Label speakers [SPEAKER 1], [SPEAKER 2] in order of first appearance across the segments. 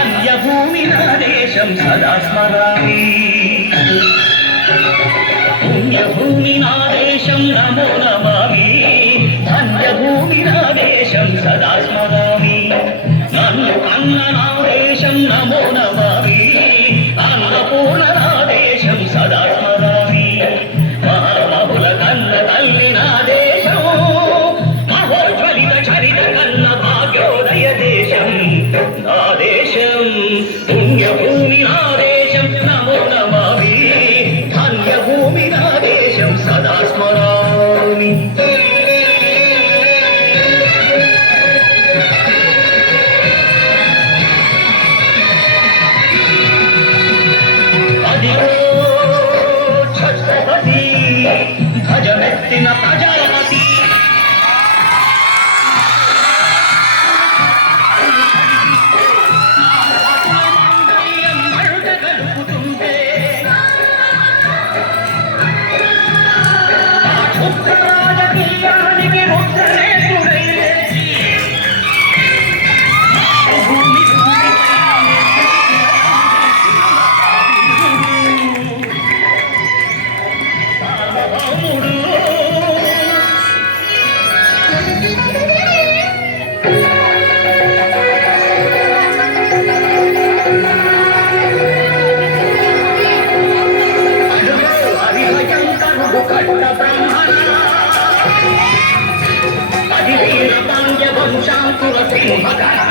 [SPEAKER 1] అన్యభూమి నా దేశం సదా స్మరామి పుణ్యభూమి నా దేశం నమో నమామి. ధన్యభూమి నా దేశం సదా స్మరామి. ಉತ್ತರ của tất cả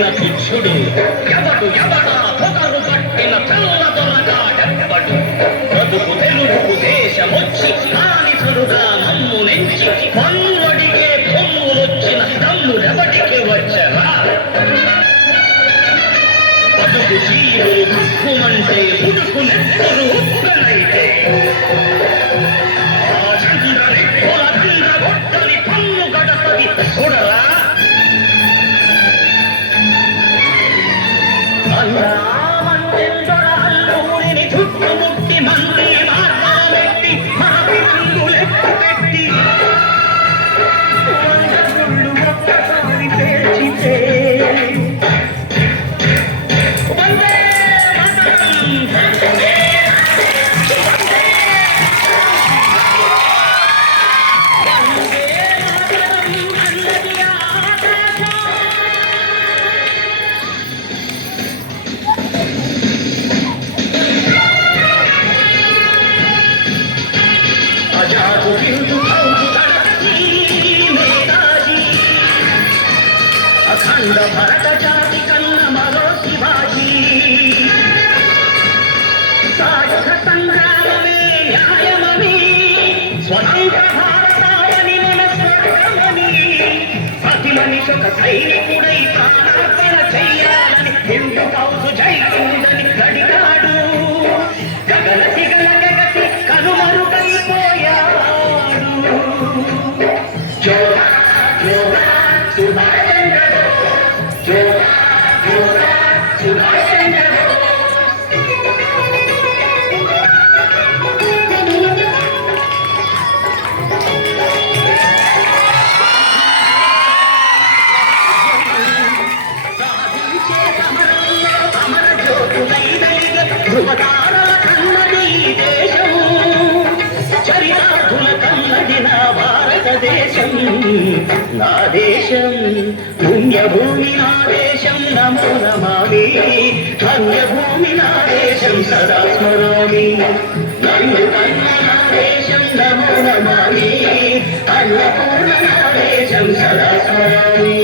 [SPEAKER 1] పట్టిన తుచ్చుడు ఎవడు ఎవడా పొగరు పట్టిన తెల్ల దొరగాడెవ్వడు బతుకు తెలుగు దేశమొచ్చి నానిసులుగా నమ్ము నెచ్చి పన్నుడిగే పొమ్ములొచ్చిన తమ్ముడెవడికి వచ్చరా బతుకు జీవులు దుఃఖమంటే ఉడుకు నెత్తరు ఉప్పనైతే భరత జాతి కన్న మరో శివాజీ సాయుధ సంగ్రామమే న్యాయమని స్వతంత్ర మన స్వర్గమని మనిషి ఒక సైనికుడై దేశం నా దేశం పుణ్యభూమి నా దేశం నమో నమామి ధన్యభూమి నా దేశం సదా స్మరామి నన్ను కన్న నా దేశం నమో నమామి అన్నపూర్ణ నా దేశం సదా స్మరామి